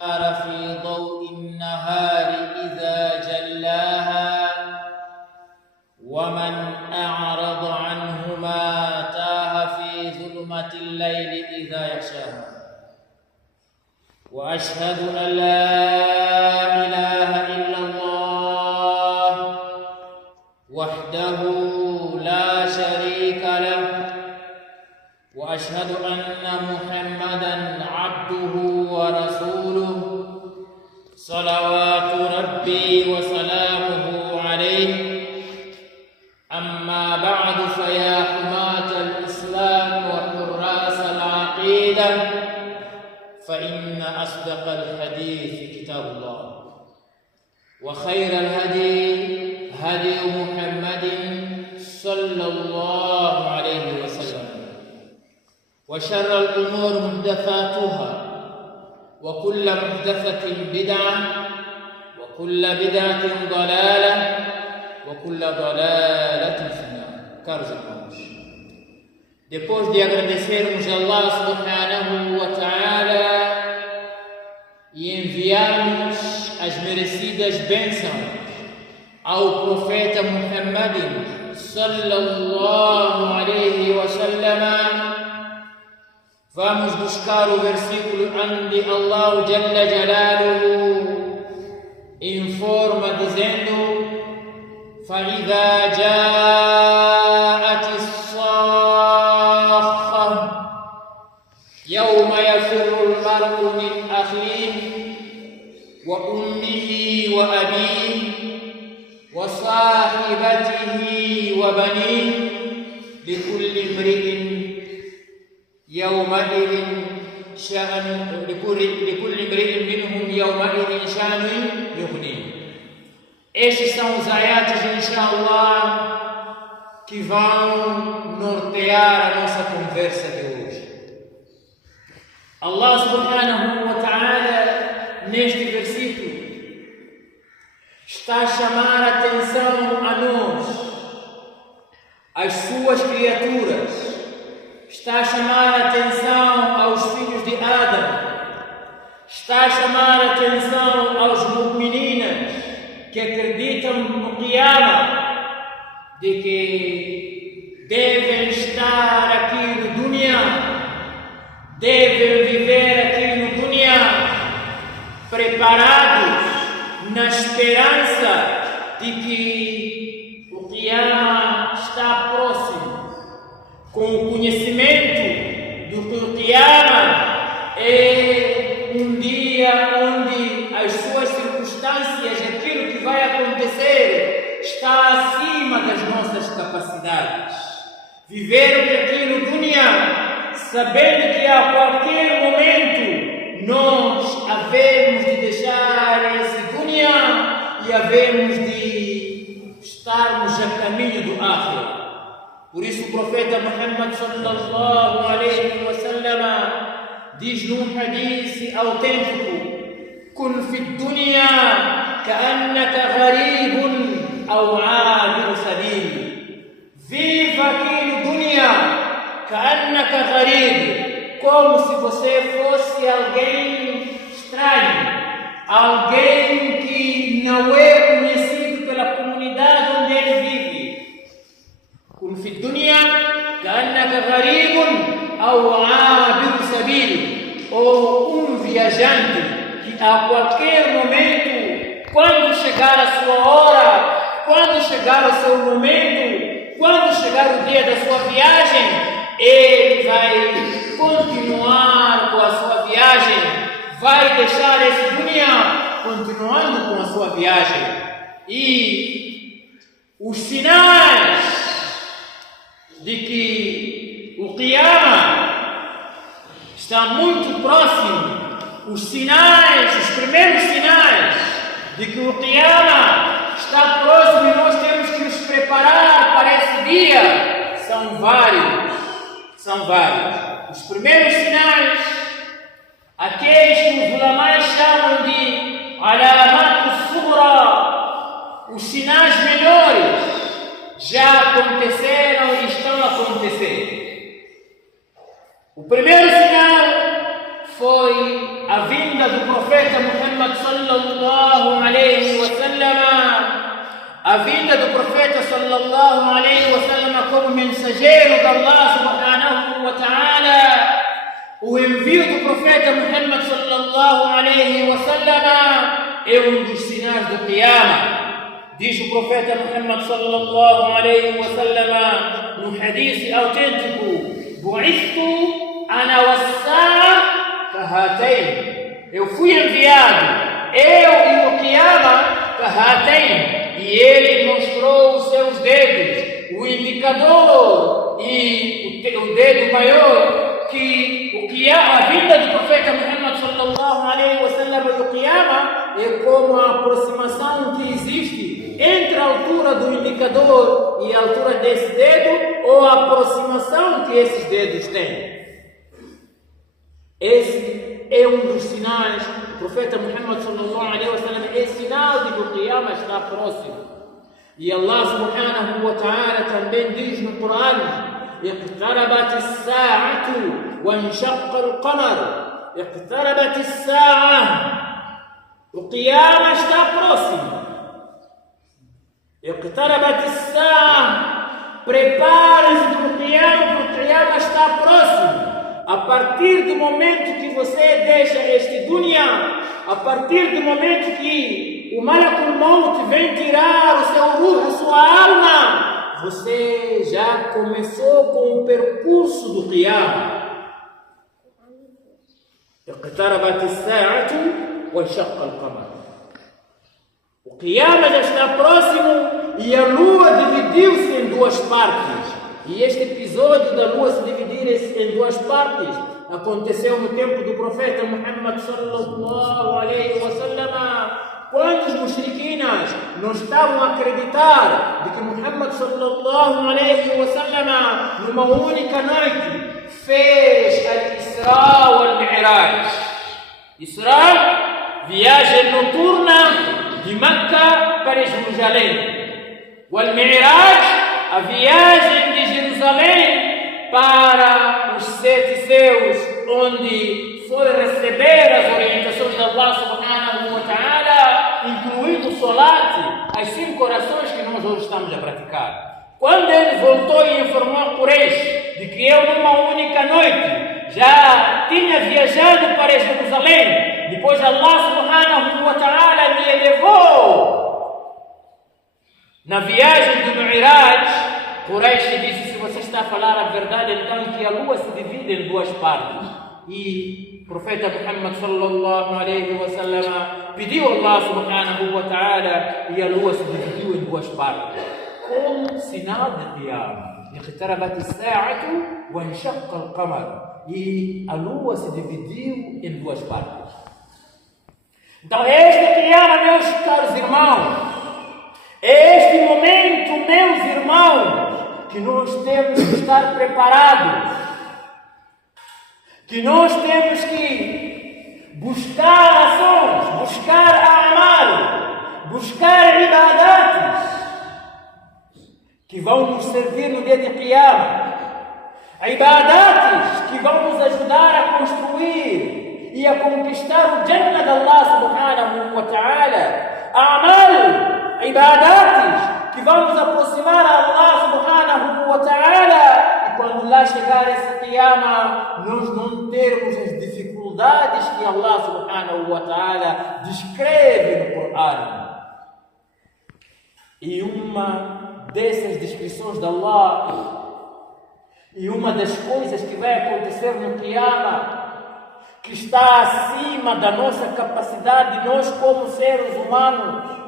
في ضوء النهار إذا جلاها ومن أعرض عنهما تاه في ظلمة الليل إذا يغشاها وأشهد أن لا إله إلا الله وحده لا شريك له وأشهد أن محمدًا عبده ورسوله صلوات ربي وسلامه عليه أما بعد فيا حماة الإسلام وحراس العقيدة فإن أصدق الحديث كتاب الله وخير الهدي هدي محمد صلى الله عليه وسلم وشر الأمور محدثاتها وكل محدثة بدعة وكل بدعة ضلالة وكل ضلالة في النار. Caros irmãos, depois de agradecermos a Allah subhanahu wa ta'ala e enviarmos as merecidas bênçãos ao profeta Muhammad sallallahu alaihi wa sallam, vamos buscar o versículo onde Allah Jalla Jalaluhu informa dizendo: فَإِذَا جَاءَتِ الصَّاخَّةُ يَوْمَ يَفِرُّ الْمَرْءُ مِنْ أَخِيهِ وَأُمِّهِ وَأَبِيهِ وَصَاحِبَتِهِ وَبَنِيهِ لِكُلِّ امْرِئٍ يومئذ شأن لكل امرئ منهم يومئذ شأن يغنيه. Estes são os ayates, inshallah, que vão nortear a nossa conversa de hoje. Allah subhanahu wa ta'ala, neste versículo, está a chamar a atenção a nós, as suas criaturas, está a chamar a atenção aos filhos de Adão, está a chamar a atenção aos mu'mininas que acreditam no Qiyamah, de que devem estar aqui no dunya, devem viver aqui no dunya, preparados na esperança de que o Qiyamah está próximo, com o conhecimento do que o Qiyamah é um dia onde as suas circunstâncias, aquilo que vai acontecer, está acima das nossas capacidades. Viver aqui no dunya, sabendo que a qualquer momento nós havemos de deixar esse dunya e havemos de estarmos a caminho do Akhirah. Por isso o profeta Muhammad sallallahu alaihi wa sallam diz num hadith autêntico: Kun fi dunya ka'annaka gharibun aw 'abir sabil. Viva aqui no dunya ka'annaka gharib, como se você fosse alguém estranho, alguém que não é conhecido pela comunidade onde ele vive. كن في الدنيا كأنك غريب أو عابر سبيل, ou viajante que a qualquer momento, quando chegar a sua hora, quando chegar o seu momento, quando chegar o dia da sua viagem, ele vai continuar com a sua viagem, vai deixar esse dunya continuando com a sua viagem. E os sinais de que o Qiyamah está muito próximo, os sinais, os primeiros sinais de que o Qiyamah está próximo e nós temos que nos preparar para esse dia, são vários. Os primeiros sinais, aqueles que os ulamais chamam de alamat as-sughra, os sinais menores, já aconteceram e estão a acontecer. O primeiro sinal foi a vinda do profeta Muhammad sallallahu alaihi wasallam, a vinda do profeta sallallahu alaihi wasallam como mensageiro de Allah subhanahu wa ta'ala. O envio do profeta Muhammad sallallahu alaihi wasallam é dos sinais do Qiyamah. Diz o profeta Muhammad sallallahu alaihi wasallam no hadith autêntico: "Bu'ithtu ana was-sa'a kahatayn." Eu fui enviado, eu e o Qiyamah, kahatayn. E ele mostrou os seus dedos, o indicador e o dedo maior, que a vinda do profeta Muhammad sallallahu alaihi wasallam e o Qiyamah é como a aproximação que existe entre a altura do indicador e a altura desse dedo, ou a aproximação que esses dedos têm. Esse é um dos sinais. O profeta Muhammad sallallahu alaihi wasallam é sinal de que o Qiyamah está próximo. E Allah subhanahu wa ta'ala também diz no Corão: اقتربت الساعة وانشق القمر. اقتربت الساعة. O Qiyamah está próximo. اقتربت الساعة. Prepare-se para o Qiyamah, porque o Qiyamah está próximo. A partir do momento que você deixa este dunya, a partir do momento que o Malakul Maut vem tirar o seu ruh, a sua alma, você já começou com o percurso do Qiyamah. اقتربت الساعة وانشق القمر. O Qiyamah já está próximo e a lua dividiu-se em duas partes. E este episódio da lua se dividir em duas partes aconteceu no tempo do profeta Muhammad sallallahu alaihi wasallam, quando os mushrikinas não estavam a acreditar de que Muhammad sallallahu alaihi wasallam numa única noite fez al-Isra wal-Mi'raj. Isra, viagem noturna de Meca para Jerusalém. Wal-Mi'raj, a viagem de Jerusalém para os 7 céus, onde foi receber as orientações de Allah subhanahu wa ta'ala, incluindo o Salat, as 5 orações que nós hoje estamos a praticar. Quando ele voltou e informou a Quraysh de que eu numa única noite já tinha viajado para Jerusalém, depois Allah subhanahu wa ta'ala me elevou na viagem do Mi'raj, Quraysh disse: se você está a falar a verdade, então que a lua se divide em duas partes. E o profeta Muhammad sallallahu alaihi wasallam pediu a Allah subhanahu wa ta'ala e a lua se dividiu em duas partes, como sinal de Qiyamah. اقتربت الساعة وانشق القمر. E a lua se dividiu em duas partes. Então este Qiyamah, meus caros irmãos, este momento, meus irmãos, que nós temos que estar preparados, que nós temos que buscar ações, buscar amal, buscar ibadat, que vão nos servir no dia de Qiyamah, ibadat que vão nos ajudar a construir e a conquistar o Jannah de Allah subhanahu wa ta'ala, amal, ibadat que vão nos aproximar a Allah subhanahu wa ta'ala, e quando lá chegar esse Qiyamah, nós não termos as dificuldades que Allah subhanahu wa ta'ala descreve no Corão. E uma dessas descrições de Allah, e uma das coisas que vai acontecer no Qiyamah, que está acima da nossa capacidade, nós como seres humanos,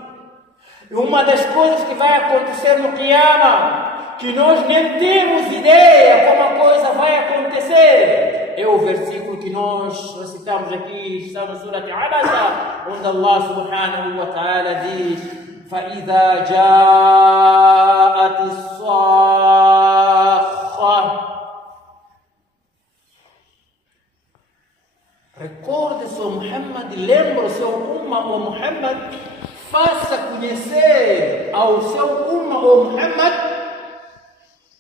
e uma das coisas que vai acontecer no Qiyamah, que nós nem temos ideia como a coisa vai acontecer, é o versículo que nós recitamos aqui, está no Surat Abasa, onde Allah subhanahu wa ta'ala diz: فَإِذَا جَاءَتِ الصَّاخَّةُ. Recorde-se, ó Muhammad, lembra o seu Ummah, ó Muhammad, faça conhecer ao seu Ummah, ó Muhammad,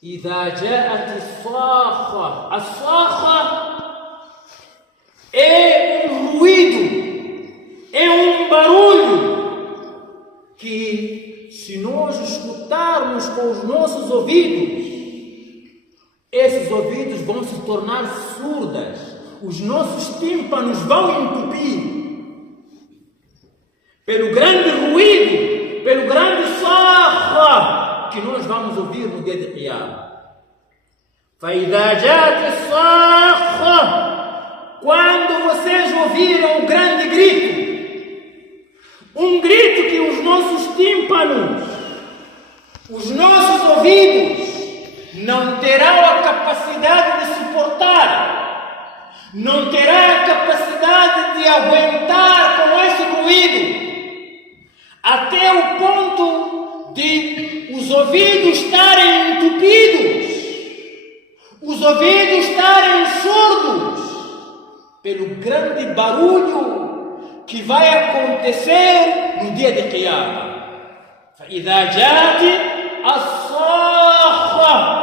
إِذَا جَاءَتِ الصَّاخَّةُ. A Sakha é um ruído, é um barulho que, se nós escutarmos com os nossos ouvidos, esses ouvidos vão se tornar surdas, os nossos tímpanos vão entupir. Pelo grande ruído, pelo grande sarra que nós vamos ouvir no dia de Qiyamah. فَإِذَا جَاءَتِ الصَّاخَّةُ, quando vocês ouviram um grande grito, um grito que os nossos tímpanos, os nossos ouvidos não terão a capacidade de suportar, não terá a capacidade de aguentar com esse ruído, até o ponto de os ouvidos estarem entupidos, os ouvidos estarem surdos, pelo grande barulho que vai acontecer no dia de Qiyamah. فَإِذَا جَاءَتِ الصَّاخَّةُ.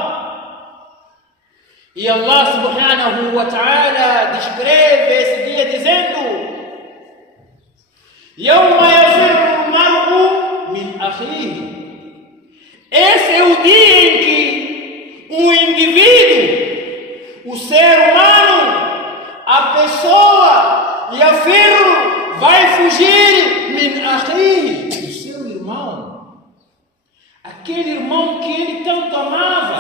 E Allah subhanahu wa ta'ala descreve esse dia dizendo: يَوْمَ يَفِرُّ الْمَرْءُ مِنْ أَخِيهِ. Esse é o dia em que o indivíduo, o ser humano, a pessoa, يَفِرُّ, vai fugir مِنْ أَخِيهِ, do seu irmão, aquele irmão que ele tanto amava,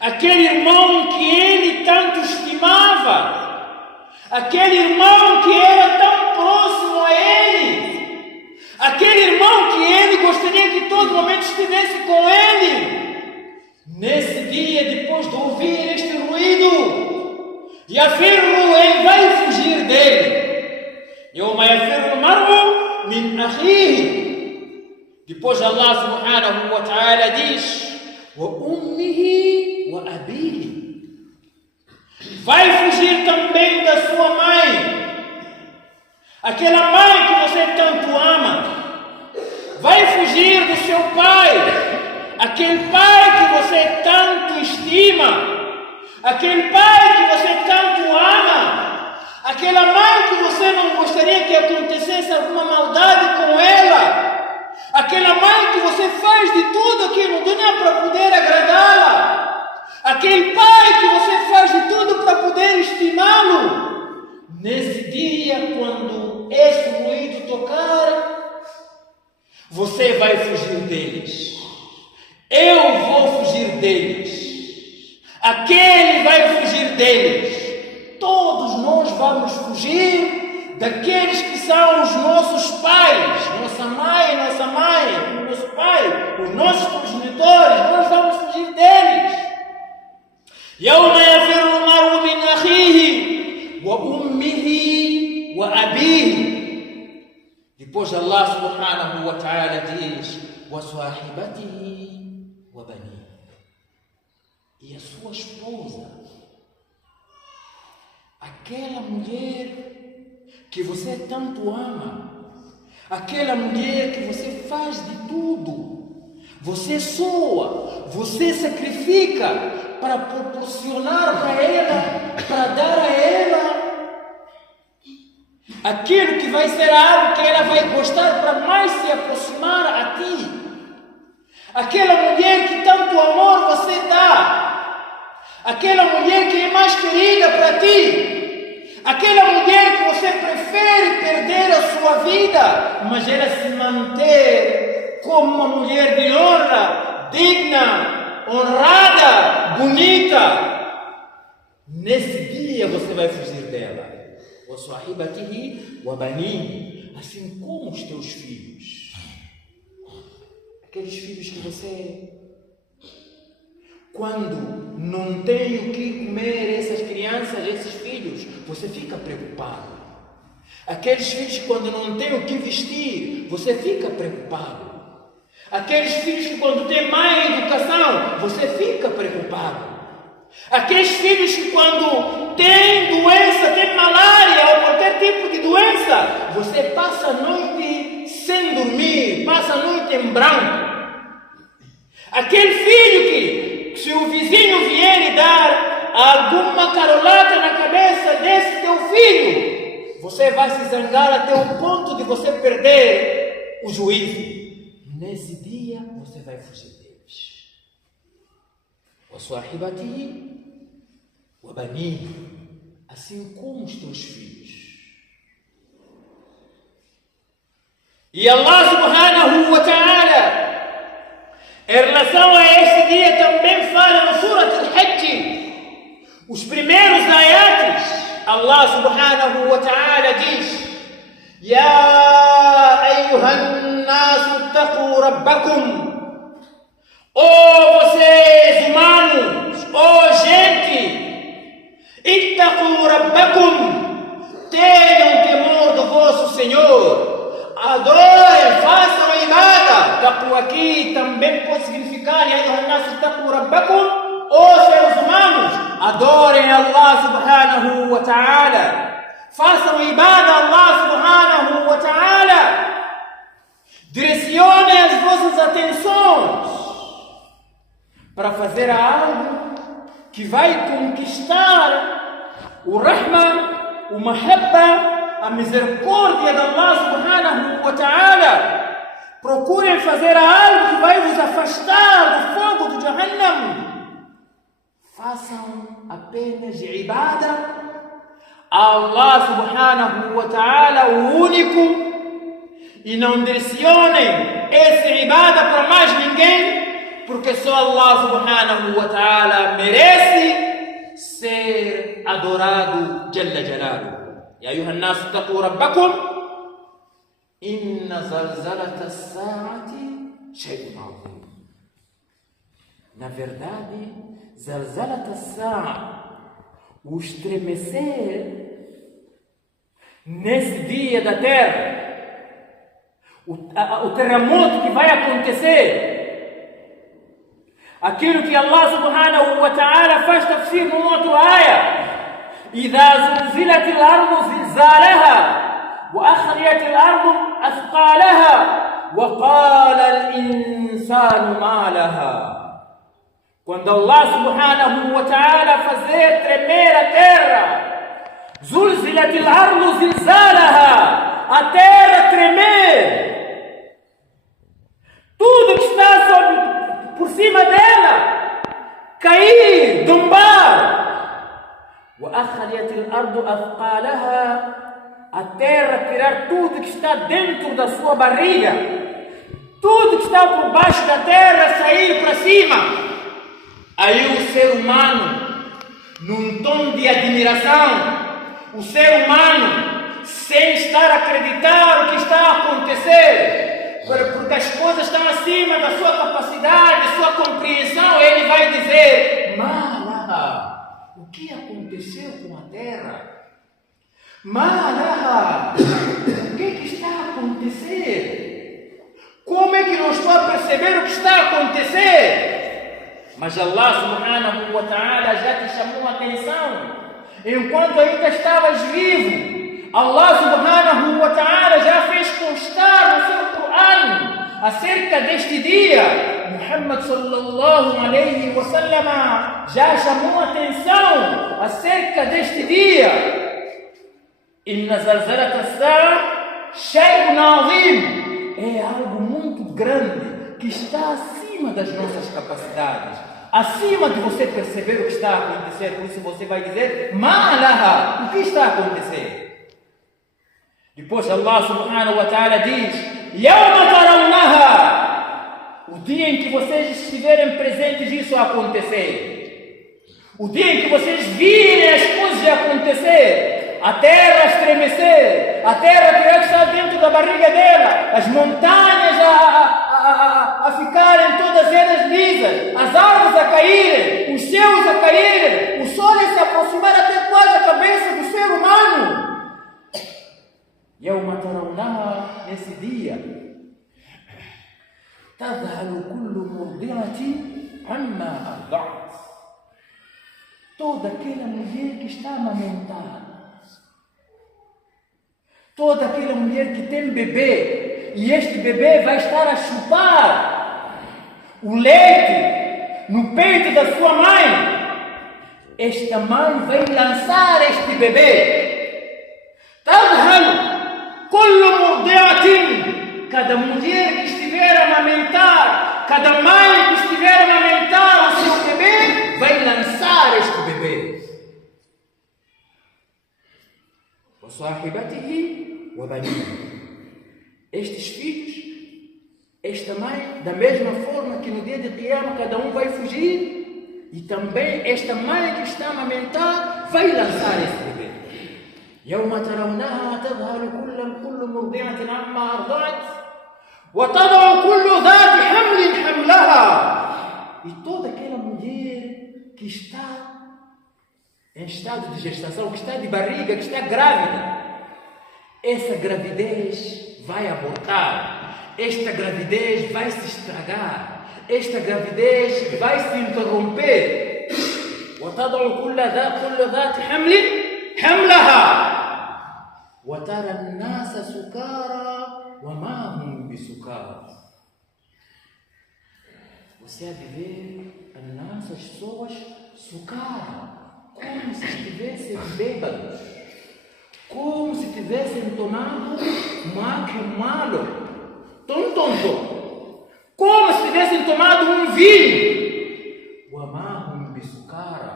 aquele irmão que ele tanto estimava, aquele irmão que era tão próximo a ele, aquele irmão que ele gostaria que todo momento estivesse com ele. Nesse dia, depois de ouvir este ruído, يَفِرُّ, ele vai fugir dele. يَوْمَ يَفِرُّ الْمَرْءُ مِنْ أَخِيهِ. Depois Allah subhanahu wa ta'ala diz: وَأُمِّهِ وَأَبِيهِ. Vai fugir também da sua mãe, aquela mãe que você tanto ama. Vai fugir do seu pai, aquele pai que você tanto estima, aquele pai que você tanto ama, aquela mãe que você não gostaria que acontecesse alguma maldade com ela, aquela mãe que você faz de tudo aqui no dunya para poder agradá-la, aquele pai que você faz de tudo para poder estimá-lo. Nesse dia, quando esse ruído tocar, você vai fugir deles, eu vou fugir deles, aquele vai fugir deles, todos nós vamos fugir daqueles que são os nossos pais, nosso pai, os nossos progenitores, nós vamos fugir deles. يَوْمَ يَفِرُّ الْمَرْءُ مِنْ أَخِيهِ وَأُمِّهِ وَأَبِيهِ. Depois Allah subhanahu wa ta'ala diz: وَصَاحِبَتِهِ وَبَنِيهِ. E a sua esposa, aquela mulher que você tanto ama, aquela mulher que você faz de tudo, você soa, você sacrifica para proporcionar para ela, para dar a ela aquilo que vai ser algo que ela vai gostar para mais se aproximar a ti. Aquela mulher que tanto amor você dá, aquela mulher que é mais querida para ti, aquela mulher que você prefere perder a sua vida, mas ela se manter como uma mulher de honra, digna, honrada, bonita. Nesse dia você vai fugir dela. وَصَاحِبَتِهِ وَبَنِيهِ. Assim como os teus filhos, aqueles filhos que você, quando não tem o que comer, essas crianças, esses filhos, você fica preocupado. Aqueles filhos que quando não tem o que vestir, você fica preocupado. Aqueles filhos que quando tem má educação, você fica preocupado. Aqueles filhos que quando tem doença, tem malária ou qualquer tipo de doença, você passa a noite sem dormir, passa a noite em branco. Aquele filho que, se o vizinho vier e dar alguma carolata na cabeça desse teu filho, você vai se zangar até o ponto de você perder o juízo. Nesse dia, você vai fugir deles. وَصَاحِبَتِهِ وَبَنِيهِ, assim como os teus filhos. E Allah subhanahu wa ta'ala, em relação a este dia, também fala no Surat al-Hajj, os primeiros ayates. Allah subhanahu wa ta'ala diz: Ya ayyuhan nasu taqu rabbakum, vocês humanos, gente, ittaqu rabbakum, tenham temor do vosso Senhor, adorem, façam a ibada. Taqu aqui também pode significar: Ya ayyuhan nasu taqu rabbakum, seres humanos, adorem Allah subhanahu wa ta'ala, façam ibada a Allah subhanahu wa ta'ala, direcionem as vossas atenções para fazer algo que vai conquistar o rahma, o mahabba, a misericórdia de Allah subhanahu wa ta'ala. Procurem fazer algo que vai vos afastar do fogo do Jahannam. Façam apenas ibada a Allah subhanahu wa ta'ala, o único, e não direcionem essa ibada para mais ninguém, porque só Allah subhanahu wa ta'ala merece ser adorado Jalla Jalaluhu. Ya ayuha an-nasu taqu rabbakum, inna zalzalata as-sa'ati shay'un 'azim. Na verdade, Zalzalat as-sa'a, o estremecer nesse dia da terra, o terremoto que vai acontecer, aquilo que Allah subhanahu wa ta'ala faz tafsir num outro ayah: إِذَا زُلْزِلَتِ الْأَرْضُ زِلْزَالَهَا وَأَخْرَجَتِ الْأَرْضُ أَثْقَالَهَا وَقَالَ الْإِنسَانُ مَا لَهَا. Quando Allah subhanahu wa ta'ala fazer tremer a terra, Zulzilat al-ardu zilzalaha, a terra tremer, tudo que está por cima dela cair, tombar. Wa akhrajat al-ardu athqalaha, a terra tirar tudo que está dentro da sua barriga, tudo que está por baixo da terra sair para cima. Aí o ser humano, num tom de admiração, o ser humano, sem estar a acreditar o que está a acontecer, porque as coisas estão acima da sua capacidade, da sua compreensão, ele vai dizer: Malaha, o que aconteceu com a terra? Malaha, o que está a acontecer? Como é que não estou a perceber o que está a acontecer? Mas Allah subhanahu wa ta'ala já te chamou a atenção. Enquanto ainda estavas vivo, Allah subhanahu wa ta'ala já fez constar no seu Quran acerca deste dia. Muhammad sallallahu alayhi wa sallam já chamou a atenção acerca deste dia. Inna zalzalat as-sa'a shay'un 'azim, é algo muito grande que está acima das nossas capacidades, acima de você perceber o que está a acontecer. Por isso você vai dizer: Malaha, o que está a acontecer? Depois Allah subhanahu wa ta'ala diz: Yawma tarawnaha, o dia em que vocês estiverem presentes disso a acontecer, o dia em que vocês virem as coisas a acontecer, a terra a estremecer, a terra que está dentro da barriga dela, as montanhas a ficarem todas elas lisas, as árvores a caírem, os céus a caírem, o sol a se aproximar até quase a cabeça do ser humano. Yawma tarawnaha, nesse dia, tadhalu kullu murdi'atin amma arda'at, toda aquela mulher que está amamentada, toda aquela mulher que tem bebê, e este bebê vai estar a chupar o leite no peito da sua mãe, esta mãe vai lançar este bebê. Tadhal kullu murdi'atin, cada mulher que estiver a amamentar, cada mãe que estiver a amamentar o seu bebê, vai lançar este bebê. وصاحبته وبنيه. Estes filhos, esta mãe, da mesma forma que no dia de Qiyamah cada um vai fugir, e também esta mãe que está a amamentar vai lançar esse bebê. يوم ترونها تذهل كل مرضعة عما أرضعت وتضع كل ذات حمل حملها. E toda aquela mulher que está em estado de gestação, que está de barriga, que está grávida, essa gravidez vai abortar, esta gravidez vai se estragar, esta gravidez vai se interromper. وتضع كل ذات حمل حملها وترى الناس سكارى وما هم بسكارى. Você há de ver as pessoas sukara, como se estivessem bêbados, como se tivessem tomado malo, tonto, como se tivessem tomado um vinho. Wamahum bisukara,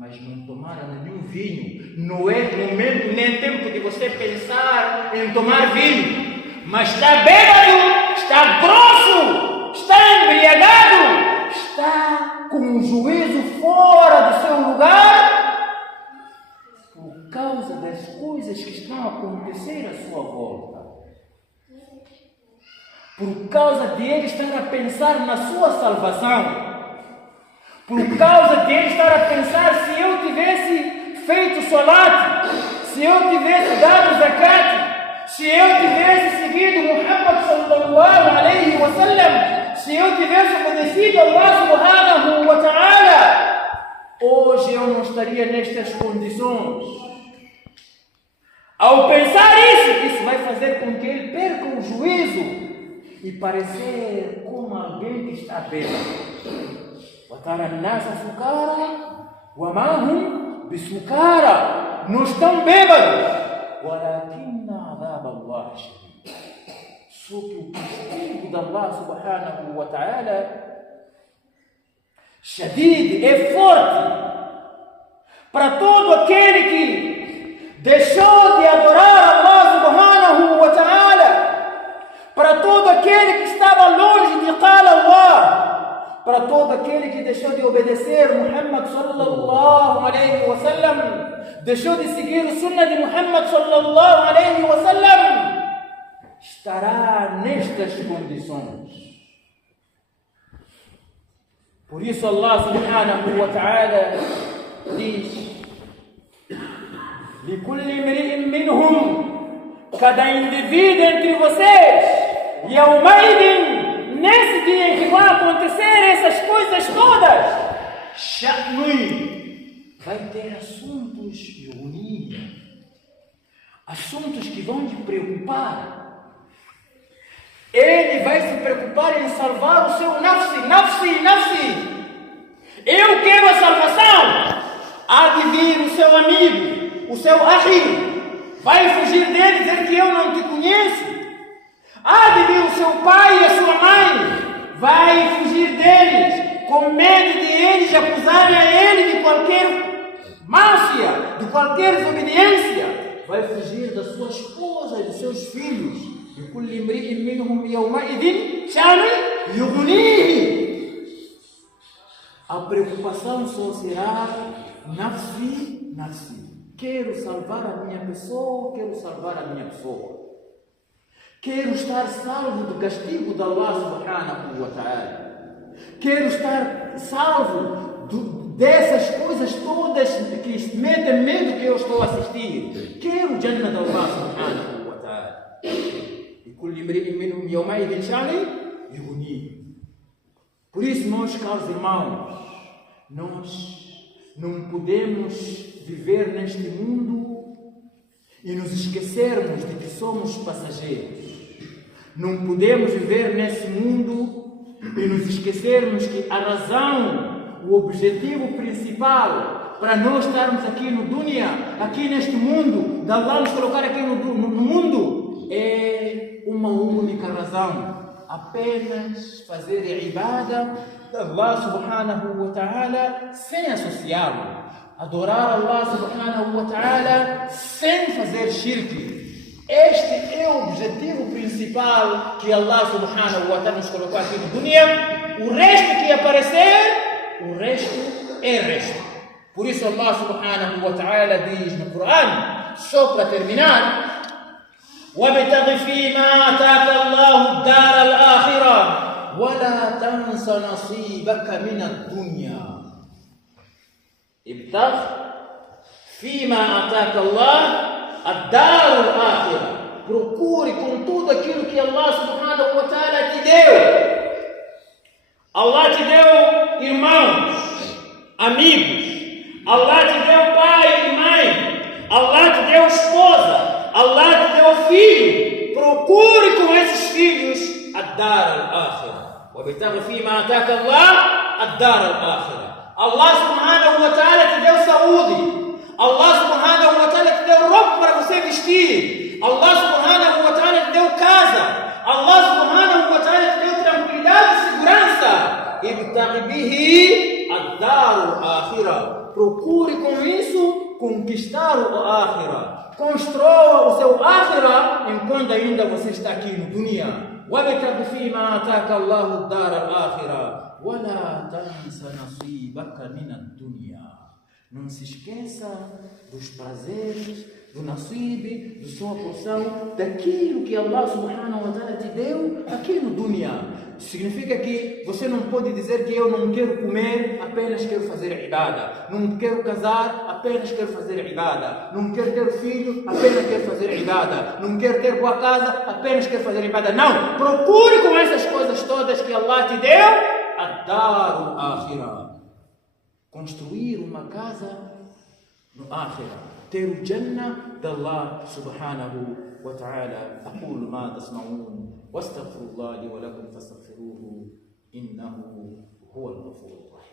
mas não tomaram nenhum vinho. Não é momento nem tempo de você pensar em tomar vinho, mas está bêbado, está grosso, está embriagado, está com o juízo fora do seu lugar, por causa das coisas que estão a acontecer à sua volta, por causa de ele estar a pensar na sua salvação, por causa de ele estar a pensar: se eu tivesse feito salat, se eu tivesse dado zakat, se eu tivesse seguido Muhammad sallallahu alaihi wa sallam, se eu tivesse obedecido Allah subhanahu wa ta'ala, hoje eu não estaria nestas condições. Ao pensar isso vai fazer com que ele perca o juízo e parecer como alguém que está bêbado. وَتَرَى النَّاسَ سُكَارَى وَمَا هُمْ بِسُكَارَى. Não estão bêbados. وَلَكِنَّ عَذَابَ اللَّهِ شَدِيدٌ. Só que o castigo de Allah subhanahu wa ta'ala shadid, é forte para todo aquele que deixou de adorar Allah subhanahu wa ta'ala, para todo aquele que estava longe de qala Allah, para todo aquele que deixou de obedecer Muhammad sallallahu alaihi wa sallam, deixou de seguir o sunnah de Muhammad sallallahu alaihi wa sallam, estará nestas condições. Por isso Allah subhanahu wa ta'ala diz: لِكُلِّ امْرِئٍ مِّنْهُمْ, cada indivíduo entre vocês, يَوْمَئِذٍ, nesse dia em que vão acontecer essas coisas todas, sha'nun, vai ter assuntos assuntos que vão te preocupar. Ele vai se preocupar em salvar o seu nafsi. Eu quero a salvação. Há de vir o seu amigo, o seu ahi, vai fugir dele e dizer que eu não te conheço. Há de vir o seu pai e a sua mãe, vai fugir deles, com medo de eles acusarem a ele de qualquer máfia, de qualquer desobediência. Vai fugir da sua esposa e dos seus filhos. لِكُلِّ امْرِئٍ مِّنْهُمْ يَوْمَئِذٍ شَأْنٌ يُغْنِيهِ. A preocupação só será nafsi. Quero salvar a minha pessoa, Quero estar salvo do castigo de Allah subhanahu wa ta'ala. Quero estar salvo dessas coisas todas que metem medo que eu estou a assistir. Quero o Jannah de Allah subhanahu wa ta'ala. لِكُلِّ امْرِئٍ مِّنْهُمْ يَوْمَئِذٍ شَأْنٌ يُغْنِيهِ. Por isso, meus caros irmãos, nós não podemos viver neste mundo e nos esquecermos de que somos passageiros. Não podemos viver nesse mundo e nos esquecermos que a razão, o objetivo principal para nós estarmos aqui no dunya, aqui neste mundo, de Allah nos colocar aqui no mundo, é uma única razão: apenas fazer ibada de Allah subhanahu wa ta'ala sem associá-lo, adorar Allah subhanahu wa ta'ala sem fazer shirk. Este é o objetivo principal que Allah subhanahu wa ta'ala nos colocou aqui no dunya. O resto que aparecer, o resto é resto. Por isso Allah subhanahu wa ta'ala diz no Corão, só para terminar: وَابْتَغِ فِيمَا آتَاكَ اللَّهُ الدَّارَ الْآخِرَةَ وَلَا تَنْسَ نَصِيبَكَ مِنَ الدُّنْيَا. ابتغ فيما آتاك الله الدار الآخرة. Procure com tudo aquilo que Allah subhanahu wa ta'ala te deu. Allah te deu irmãos, amigos. Allah te deu pai e mãe. Allah te deu esposa. Allah te deu filho. Procure com esses filhos الدار الآخرة. وابتغ فيما آتاك الله الدار الآخرة. Allah subhanahu wa ta'ala te deu saúde. Allah subhanahu wa ta'ala te deu roupa para você vestir. Allah subhanahu wa ta'ala te deu casa. Allah subhanahu wa ta'ala te deu tranquilidade e segurança. Ibtaghi bihi ad-dar al-akhirah. Procure com isso conquistar o akhirah. Construa o seu akhirah enquanto ainda você está aqui no dunya. وابتغ فيما آتاك الله الدار الآخرة ولا تنس نصيبك من الدنيا. Não se esqueça dos prazeres, do nasib, da sua porção, daquilo que Allah subhanahu wa ta'ala te deu aqui no dunya. Significa que você não pode dizer que eu não quero comer, apenas quero fazer ibada. Não quero casar, apenas quero fazer ibada. Não quero ter filho, apenas quero fazer ibada. Não quero ter boa casa, apenas quero fazer ibada. Não! Procure com essas coisas todas que Allah te deu ad-dar al-akhirah. Construir uma casa no akhirah. Ter o Jannah de Allah subhanahu wa ta'ala. أقول ما تسمعون واستغفر الله لي ولكم فاستغفروه إنه هو الغفور الرحيم.